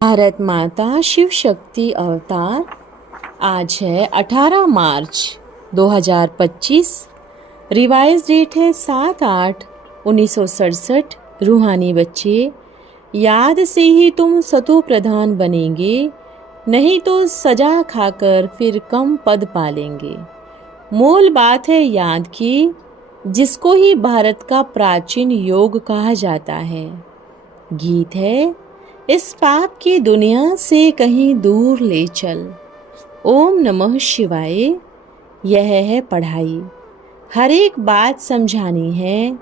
भारत माता शिव शक्ति अवतार। आज है 18 मार्च 2025। रिवाइज डेट है 7/8/1967। रूहानी बच्चे, याद से ही तुम सतो प्रधान बनेंगे, नहीं तो सजा खाकर फिर कम पद पालेंगे। मूल बात है याद की, जिसको ही भारत का प्राचीन योग कहा जाता है। गीत है, इस पाप की दुनिया से कहीं दूर ले चल। ओम नमः शिवाय। यह है पढ़ाई, हर एक बात समझानी है।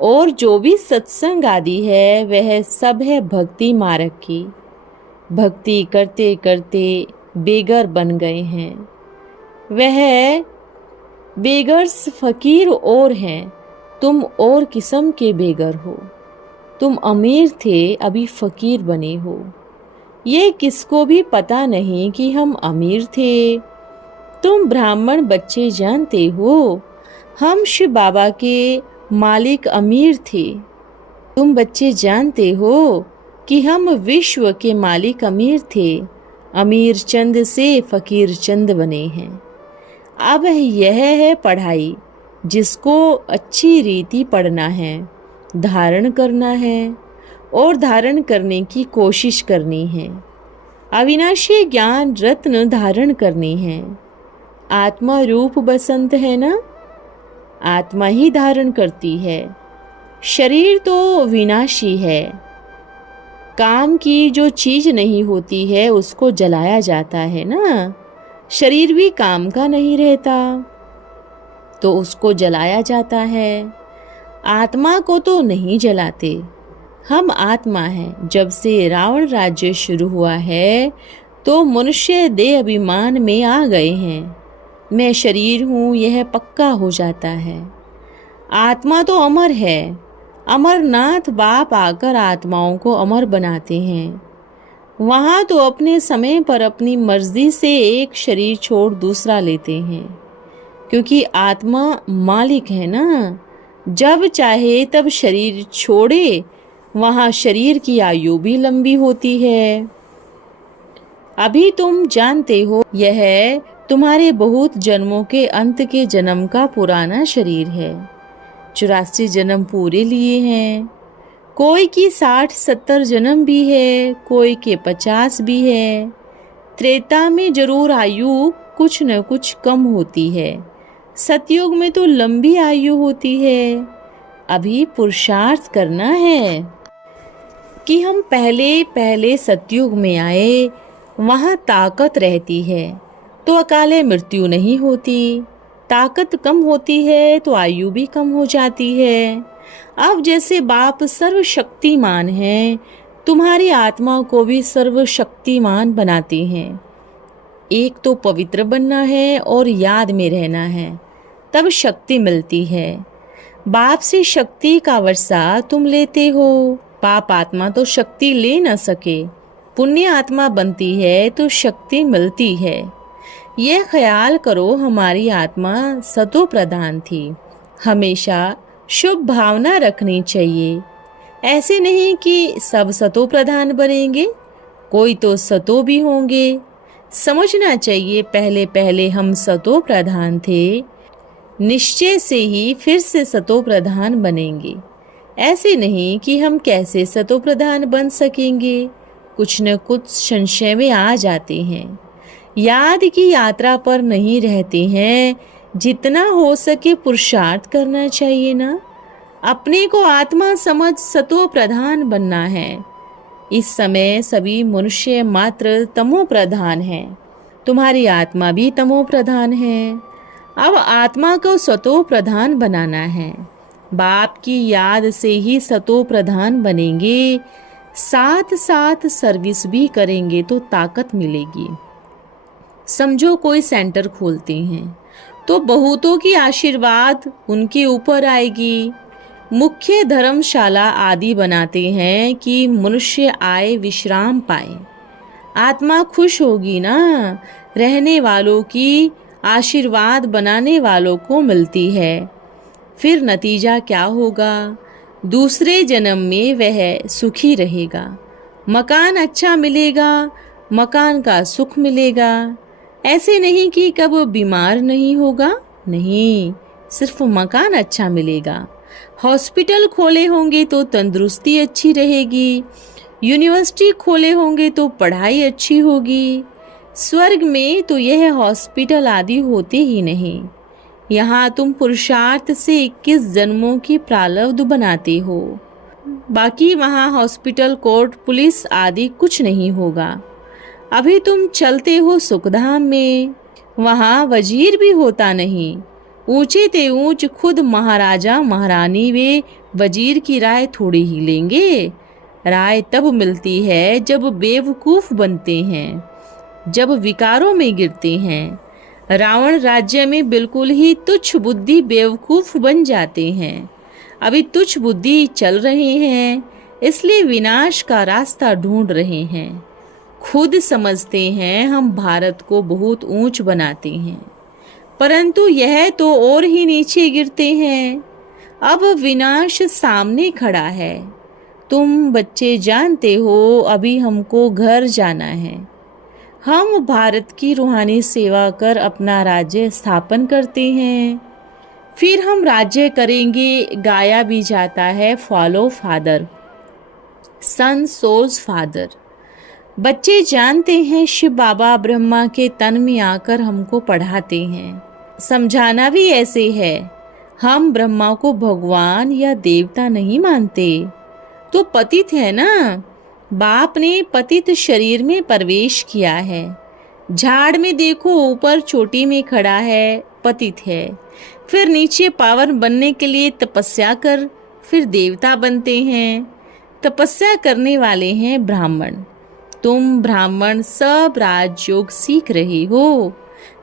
और जो भी सत्संग आदि है वह सब है भक्ति मार्ग की। भक्ति करते करते बेगर बन गए हैं। वह बेगर्स फकीर और हैं, तुम और किस्म के बेगर हो। तुम अमीर थे, अभी फकीर बने हो। ये किसको भी पता नहीं कि हम अमीर थे। तुम ब्राह्मण बच्चे जानते हो, हम शिव बाबा के मालिक अमीर थे। तुम बच्चे जानते हो कि हम विश्व के मालिक अमीर थे। अमीर चंद से फकीर चंद बने हैं। अब यह है पढ़ाई, जिसको अच्छी रीति पढ़ना है, धारण करना है और धारण करने की कोशिश करनी है। अविनाशी ज्ञान रत्न धारण करनी है। आत्मा रूप बसंत है ना, आत्मा ही धारण करती है। शरीर तो विनाशी है। काम की जो चीज नहीं होती है उसको जलाया जाता है ना। शरीर भी काम का नहीं रहता तो उसको जलाया जाता है। आत्मा को तो नहीं जलाते। हम आत्मा हैं। जब से रावण राज्य शुरू हुआ है तो मनुष्य देह अभिमान में आ गए हैं। मैं शरीर हूँ, यह पक्का हो जाता है। आत्मा तो अमर है। अमरनाथ बाप आकर आत्माओं को अमर बनाते हैं। वहाँ तो अपने समय पर अपनी मर्जी से एक शरीर छोड़ दूसरा लेते हैं, क्योंकि आत्मा मालिक है ना। जब चाहे तब शरीर छोड़े। वहाँ शरीर की आयु भी लंबी होती है। अभी तुम जानते हो, यह तुम्हारे बहुत जन्मों के अंत के जन्म का पुराना शरीर है। 84 जन्म पूरे लिए हैं। कोई की 60-70 जन्म भी है, कोई के 50 भी है। त्रेता में जरूर आयु कुछ न कुछ कम होती है। सतयुग में तो लंबी आयु होती है। अभी पुरुषार्थ करना है कि हम पहले सतयुग में आए। वहाँ ताकत रहती है तो अकाले मृत्यु नहीं होती। ताकत कम होती है तो आयु भी कम हो जाती है। अब जैसे बाप सर्वशक्तिमान हैं, तुम्हारी आत्मा को भी सर्वशक्तिमान बनाते हैं। एक तो पवित्र बनना है और याद में रहना है, तब शक्ति मिलती है। बाप से शक्ति का वर्षा तुम लेते हो। पाप आत्मा तो शक्ति ले न सके। पुण्य आत्मा बनती है तो शक्ति मिलती है। यह ख्याल करो, हमारी आत्मा सतो प्रधान थी। हमेशा शुभ भावना रखनी चाहिए। ऐसे नहीं कि सब सतो प्रधान बनेंगे, कोई तो सतो भी होंगे। समझना चाहिए, पहले पहले हम सतो प्रधान थे, निश्चय से ही फिर से सतो प्रधान बनेंगे। ऐसे नहीं कि हम कैसे सतो प्रधान बन सकेंगे, कुछ न कुछ संशय में आ जाते हैं। याद की यात्रा पर नहीं रहते हैं। जितना हो सके पुरुषार्थ करना चाहिए ना। अपने को आत्मा समझ सतो प्रधान बनना है। इस समय सभी मनुष्य मात्र तमो प्रधान हैं। तुम्हारी आत्मा भी तमो प्रधान है। अब आत्मा को सतो प्रधान बनाना है। बाप की याद से ही सतो प्रधान बनेंगे। साथ साथ सर्विस भी करेंगे तो ताकत मिलेगी। समझो कोई सेंटर खोलते हैं तो बहुतों की आशीर्वाद उनके ऊपर आएगी। मुख्य धर्मशाला आदि बनाते हैं कि मनुष्य आए विश्राम पाए। आत्मा खुश होगी ना। रहने वालों की आशीर्वाद बनाने वालों को मिलती है। फिर नतीजा क्या होगा? दूसरे जन्म में वह सुखी रहेगा, मकान अच्छा मिलेगा, मकान का सुख मिलेगा। ऐसे नहीं कि कब बीमार नहीं होगा, नहीं, सिर्फ मकान अच्छा मिलेगा। हॉस्पिटल खोले होंगे तो तंदुरुस्ती अच्छी रहेगी, यूनिवर्सिटी खोले होंगे तो पढ़ाई अच्छी होगी। स्वर्ग में तो यह हॉस्पिटल आदि होते ही नहीं। यहाँ तुम पुरुषार्थ से 21 जन्मों की प्रारब्ध बनाते हो। बाकी वहाँ हॉस्पिटल, कोर्ट, पुलिस आदि कुछ नहीं होगा। अभी तुम चलते हो सुखधाम में, वहाँ वजीर भी होता नहीं। ऊंचे ते ऊंच खुद महाराजा महारानी वे वजीर की राय थोड़ी ही लेंगे। राय तब मिलती है जब बेवकूफ बनते हैं, जब विकारों में गिरते हैं। रावण राज्य में बिल्कुल ही तुच्छ बुद्धि बेवकूफ बन जाते हैं। अभी तुच्छ बुद्धि चल रहे हैं, इसलिए विनाश का रास्ता ढूंढ रहे हैं। खुद समझते हैं हम भारत को बहुत ऊंच बनाते हैं, परंतु यह तो और ही नीचे गिरते हैं। अब विनाश सामने खड़ा है। तुम बच्चे जानते हो अभी हमको घर जाना है। हम भारत की रूहानी सेवा कर अपना राज्य स्थापन करते हैं, फिर हम राज्य करेंगे। गाया भी जाता है, फॉलो फादर, सन सोल्स फादर। बच्चे जानते हैं शिव बाबा ब्रह्मा के तन में आकर हमको पढ़ाते हैं। समझाना भी ऐसे है, हम ब्रह्मा को भगवान या देवता नहीं मानते, तो पतित है ना। बाप ने पतित शरीर में प्रवेश किया है। झाड़ में देखो, ऊपर चोटी में खड़ा है, पतित है। फिर नीचे पावन बनने के लिए तपस्या कर, फिर देवता बनते हैं। तपस्या करने वाले हैं ब्राह्मण। तुम ब्राह्मण सब राजयोग सीख रहे हो।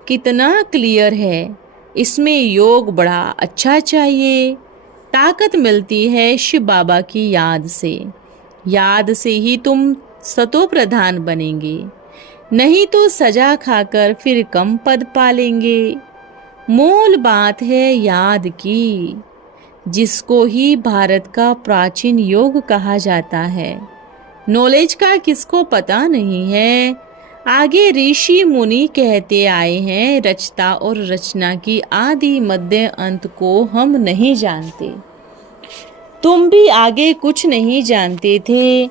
कितना क्लियर है, इसमें योग बड़ा अच्छा चाहिए। ताकत मिलती है शिव बाबा की याद से। याद से ही तुम सतो प्रधान बनेंगे, नहीं तो सजा खाकर फिर कम पद पालेंगे। मूल बात है याद की, जिसको ही भारत का प्राचीन योग कहा जाता है। नॉलेज का किसको पता नहीं है। आगे ऋषि मुनि कहते आए हैं, रचता और रचना की आदि मध्य अंत को हम नहीं जानते। तुम भी आगे कुछ नहीं जानते थे,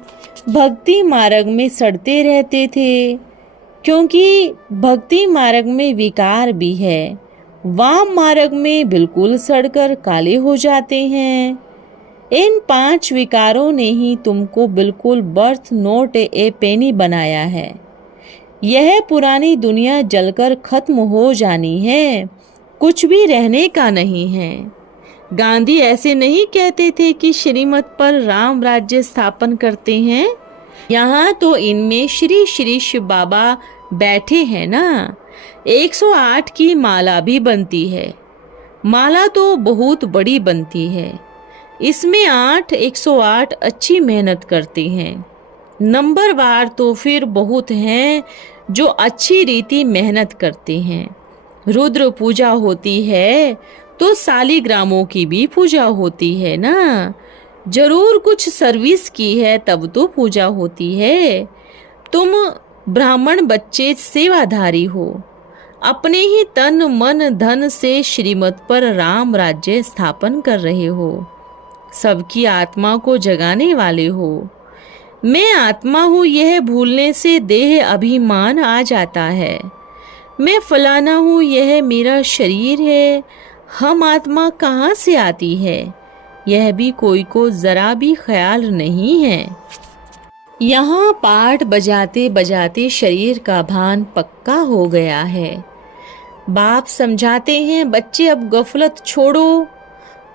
भक्ति मार्ग में सड़ते रहते थे, क्योंकि भक्ति मार्ग में विकार भी है। वाम मार्ग में बिल्कुल सड़कर काले हो जाते हैं। इन 5 विकारों ने ही तुमको बिल्कुल बर्थ नोट ए पेनी बनाया है। यह पुरानी दुनिया जलकर खत्म हो जानी है, कुछ भी रहने का नहीं है। गांधी ऐसे नहीं कहते थे कि श्रीमत पर राम राज्य स्थापन करते हैं। यहाँ तो इनमें श्री श्री शिव बाबा बैठे हैं ना। 108 की माला भी बनती है। माला तो बहुत बड़ी बनती है, इसमें 108 अच्छी मेहनत करते हैं। नंबरवार तो फिर बहुत हैं जो अच्छी रीति मेहनत करते हैं। रुद्र पूजा होती है तो सालिग्रामों की भी पूजा होती है ना। जरूर कुछ सर्विस की है तब तो पूजा होती है। तुम ब्राह्मण बच्चे सेवाधारी हो, अपने ही तन मन धन से श्रीमत पर राम राज्य स्थापन कर रहे हो। सबकी आत्मा को जगाने वाले हो। मैं आत्मा हूँ यह भूलने से देह अभिमान आ जाता है। मैं फलाना हूँ यह मेरा शरीर है। हम आत्मा कहाँ से आती है, यह भी कोई को जरा भी ख्याल नहीं है। यहाँ पाठ बजाते बजाते शरीर का भान पक्का हो गया है। बाप समझाते हैं, बच्चे अब गफलत छोड़ो,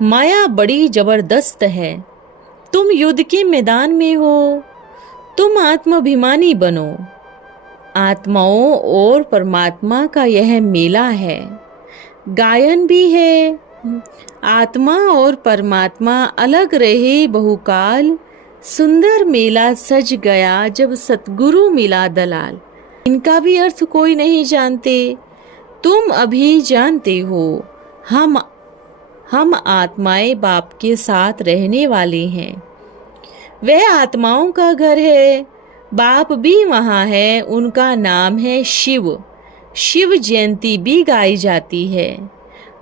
माया बड़ी जबरदस्त है। तुम युद्ध के मैदान में हो, तुम आत्माभिमानी बनो। आत्माओं और परमात्मा का यह मेला है। गायन भी है, आत्मा और परमात्मा अलग रहे बहुकाल, सुंदर मेला सज गया जब सतगुरु मिला दलाल। इनका भी अर्थ कोई नहीं जानते, तुम अभी जानते हो। हम आत्माएं बाप के साथ रहने वाले हैं। वह आत्माओं का घर है, बाप भी वहाँ है। उनका नाम है शिव। शिव जयंती भी गाई जाती है।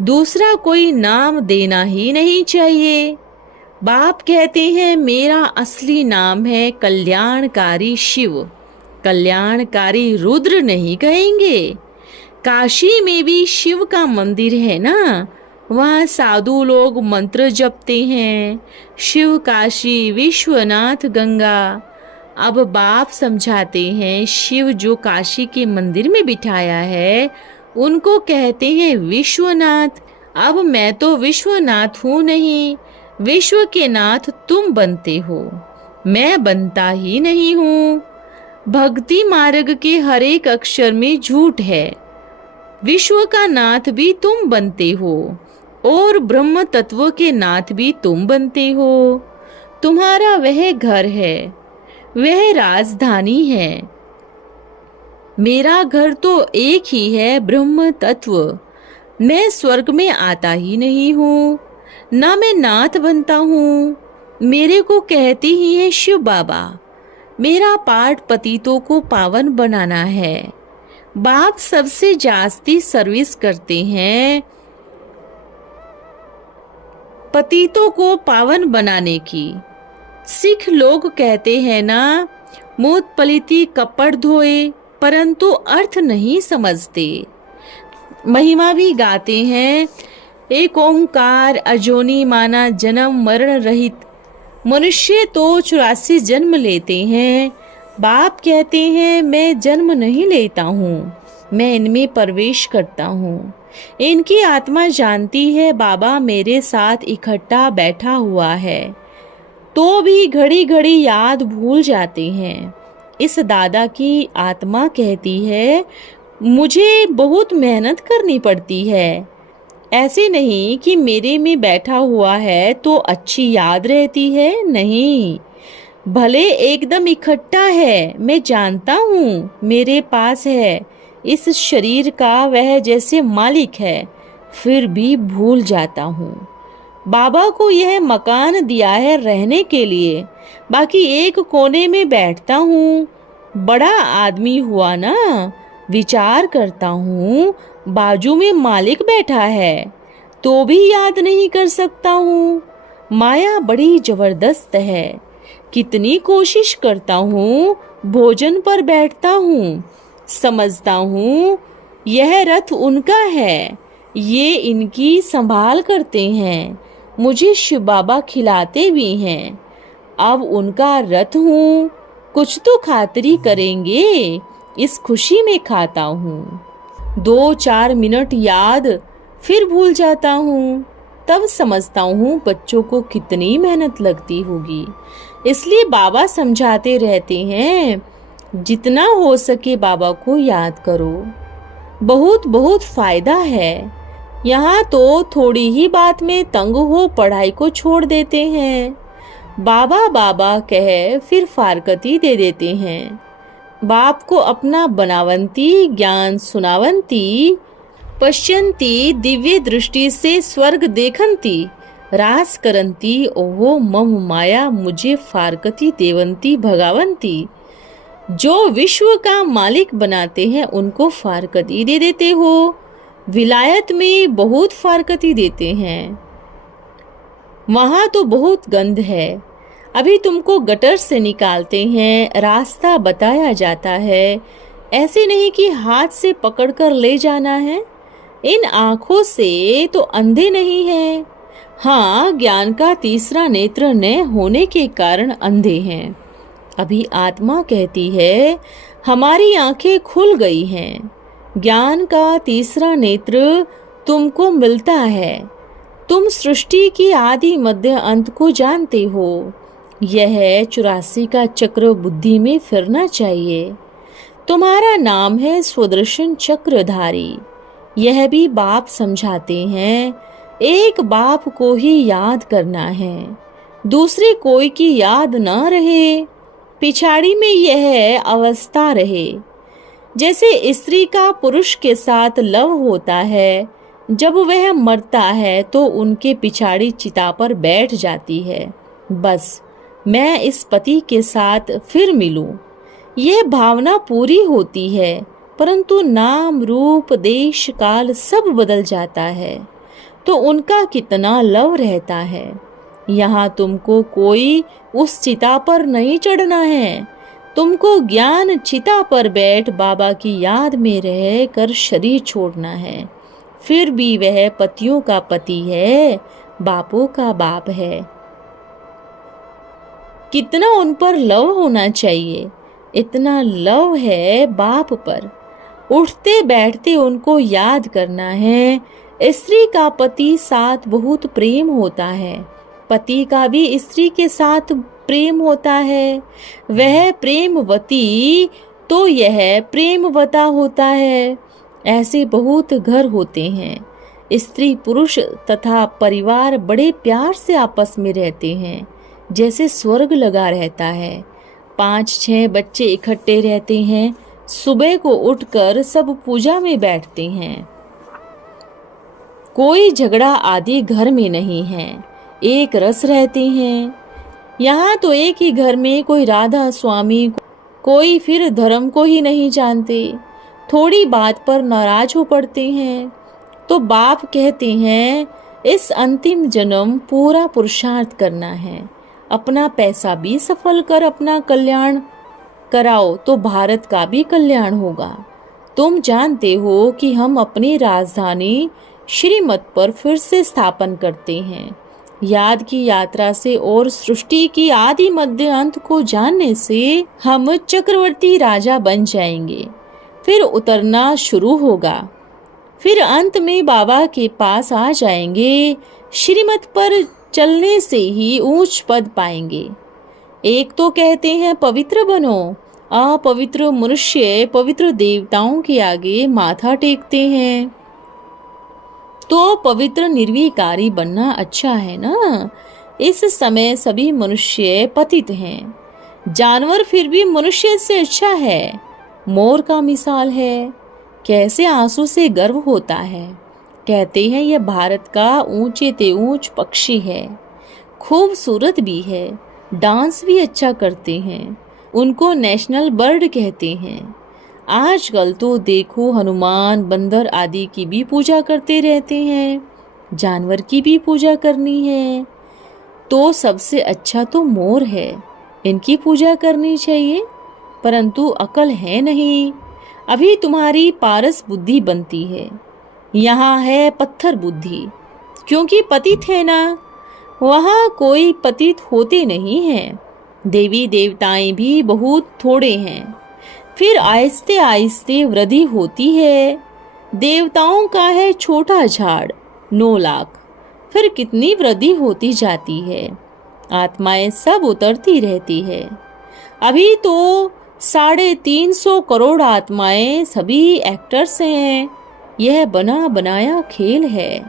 दूसरा कोई नाम देना ही नहीं चाहिए। बाप कहते हैं मेरा असली नाम है कल्याणकारी शिव। कल्याणकारी रुद्र नहीं कहेंगे। काशी में भी शिव का मंदिर है ना, वहाँ साधु लोग मंत्र जपते हैं, शिव काशी विश्वनाथ गंगा। अब बाप समझाते हैं शिव जो काशी के मंदिर में बिठाया है उनको कहते हैं विश्वनाथ। अब मैं तो विश्वनाथ हूँ नहीं, विश्व के नाथ तुम बनते हो, मैं बनता ही नहीं हूँ। भक्ति मार्ग के हर एक अक्षर में झूठ है। विश्व का नाथ भी तुम बनते हो और ब्रह्म तत्व के नाथ भी तुम बनते हो। तुम्हारा वह घर है, वह राजधानी है। मेरा घर तो एक ही है, ब्रह्म तत्व। मैं स्वर्ग में आता ही नहीं हूँ, ना मैं नाथ बनता हूँ। मेरे को कहते ही है शिव बाबा। मेरा पाठ पतितों को पावन बनाना है। बाप सबसे जास्ती सर्विस करते हैं पतितों को पावन बनाने की। सिख लोग कहते हैं ना, मूत पलिती कपड़ धोए, परंतु अर्थ नहीं समझते। महिमा भी गाते हैं, एक ओंकार अजोनी माना जन्म मरण रहित। मनुष्य तो 84 जन्म लेते हैं। बाप कहते हैं मैं जन्म नहीं लेता हूँ, मैं इनमें प्रवेश करता हूँ। इनकी आत्मा जानती है बाबा मेरे साथ इकट्ठा बैठा हुआ है, तो भी घड़ी घड़ी याद भूल जाते हैं। इस दादा की आत्मा कहती है मुझे बहुत मेहनत करनी पड़ती है। ऐसे नहीं कि मेरे में बैठा हुआ है तो अच्छी याद रहती है, नहीं। भले एकदम इकट्ठा है, मैं जानता हूँ मेरे पास है, इस शरीर का वह जैसे मालिक है, फिर भी भूल जाता हूँ। बाबा को यह मकान दिया है रहने के लिए, बाकी एक कोने में बैठता हूँ। बड़ा आदमी हुआ ना, विचार करता हूँ बाजू में मालिक बैठा है तो भी याद नहीं कर सकता हूँ। माया बड़ी जबरदस्त है। कितनी कोशिश करता हूँ, भोजन पर बैठता हूँ, समझता हूँ यह रथ उनका है, ये इनकी संभाल करते हैं, मुझे शिव बाबा खिलाते भी हैं। अब उनका रथ हूँ, कुछ तो खातिरी करेंगे, इस खुशी में खाता हूँ। 2-4 मिनट याद, फिर भूल जाता हूँ। तब समझता हूँ बच्चों को कितनी मेहनत लगती होगी। इसलिए बाबा समझाते रहते हैं जितना हो सके बाबा को याद करो, बहुत बहुत फायदा है। यहाँ तो थोड़ी ही बात में तंग हो पढ़ाई को छोड़ देते हैं। बाबा बाबा कह फिर फारकती दे देते हैं। बाप को अपना बनावंती ज्ञान सुनावंती, पश्यंती दिव्य दृष्टि से स्वर्ग देखंती, रास करंती ओहो मम माया मुझे फारकती देवंती भगावंती। जो विश्व का मालिक बनाते हैं उनको फारकती दे देते हो। विलायत में बहुत फारकती देते हैं, वहाँ तो बहुत गंध है। अभी तुमको गटर से निकालते हैं, रास्ता बताया जाता है, ऐसे नहीं कि हाथ से पकड़कर ले जाना है। इन आँखों से तो अंधे नहीं हैं। हाँ, ज्ञान का तीसरा नेत्र न होने के कारण अंधे हैं। अभी आत्मा कहती है हमारी आंखें खुल गई हैं। ज्ञान का तीसरा नेत्र तुमको मिलता है। तुम सृष्टि की आदि मध्य अंत को जानते हो। यह 84 का चक्र बुद्धि में फिरना चाहिए। तुम्हारा नाम है स्वदर्शन चक्रधारी। यह भी बाप समझाते हैं, एक बाप को ही याद करना है, दूसरे कोई की याद न रहे। पिछाड़ी में यह अवस्था रहे। जैसे स्त्री का पुरुष के साथ लव होता है, जब वह मरता है तो उनके पिछाड़ी चिता पर बैठ जाती है, बस मैं इस पति के साथ फिर मिलूं। यह भावना पूरी होती है, परंतु नाम रूप देश काल सब बदल जाता है, तो उनका कितना लव रहता है। यहाँ तुमको कोई उस चिता पर नहीं चढ़ना है, तुमको ज्ञान चिता पर बैठ बाबा की याद में रह कर शरीर छोड़ना है। फिर भी वह पतियों का पति है, बापों का बाप है। कितना उन पर लव होना चाहिए, इतना लव है बाप पर। उठते बैठते उनको याद करना है। स्त्री का पति साथ बहुत प्रेम होता है, पति का भी स्त्री के साथ प्रेम होता है। वह प्रेमवती तो यह प्रेमवता होता है। ऐसे बहुत घर होते हैं, स्त्री पुरुष तथा परिवार बड़े प्यार से आपस में रहते हैं, जैसे स्वर्ग लगा रहता है। 5-6 बच्चे इकट्ठे रहते हैं, सुबह को उठकर सब पूजा में बैठते हैं। कोई झगड़ा आदि घर में नहीं है, एक रस रहते हैं। यहाँ तो एक ही घर में कोई राधा स्वामी, कोई फिर धर्म को ही नहीं जानते। थोड़ी बात पर नाराज हो पड़ते हैं तो बाप कहते हैं इस अंतिम जन्म पूरा पुरुषार्थ करना है, अपना पैसा भी सफल कर अपना कल्याण कराओ तो भारत का भी कल्याण होगा। तुम जानते हो कि हम अपनी राजधानी श्रीमत पर फिर से स्थापन करते हैं। याद की यात्रा से और सृष्टि की आदि मध्य अंत को जानने से हम चक्रवर्ती राजा बन जाएंगे। फिर उतरना शुरू होगा, फिर अंत में बाबा के पास आ जाएंगे। श्रीमत पर चलने से ही ऊंच पद पाएंगे। एक तो कहते हैं पवित्र बनो, अपवित्र मनुष्य पवित्र देवताओं के आगे माथा टेकते हैं। तो पवित्र निर्विकारी बनना अच्छा है ना। इस समय सभी मनुष्य पतित हैं, जानवर फिर भी मनुष्य से अच्छा है। मोर का मिसाल है, कैसे आंसू से गर्व होता है। कहते हैं यह भारत का ऊंचे ते ऊंच पक्षी है, खूबसूरत भी है, डांस भी अच्छा करते हैं, उनको नेशनल बर्ड कहते हैं। आजकल तो देखो हनुमान बंदर आदि की भी पूजा करते रहते हैं, जानवर की भी पूजा करनी है तो सबसे अच्छा तो मोर है, इनकी पूजा करनी चाहिए। परंतु अकल है नहीं, अभी तुम्हारी पारस बुद्धि बनती है, यहाँ है पत्थर बुद्धि, क्योंकि पतित है ना, वहाँ कोई पतित होते नहीं हैं। देवी देवताएं भी बहुत थोड़े हैं, फिर आहिस्ते आहिस्ते वृद्धि होती है। देवताओं का है छोटा झाड़ 9 लाख, फिर कितनी वृद्धि होती जाती है। आत्माएं सब उतरती रहती है। अभी तो 350 करोड़ आत्माएं सभी एक्टर्स हैं, यह बना बनाया खेल है।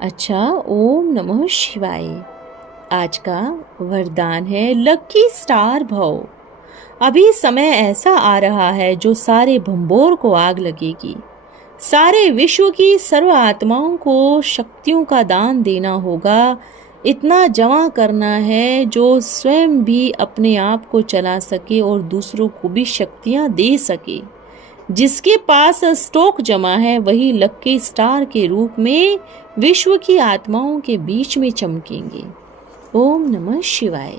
अच्छा, ओम नमः शिवाय। आज का वरदान है लकी स्टार भव। अभी समय ऐसा आ रहा है जो सारे भंबोर को आग लगेगी। सारे विश्व की सर्व आत्माओं को शक्तियों का दान देना होगा। इतना जमा करना है जो स्वयं भी अपने आप को चला सके और दूसरों को भी शक्तियां दे सके। जिसके पास स्टॉक जमा है वही लकी स्टार के रूप में विश्व की आत्माओं के बीच में चमकेंगे। ओम नमः शिवाय।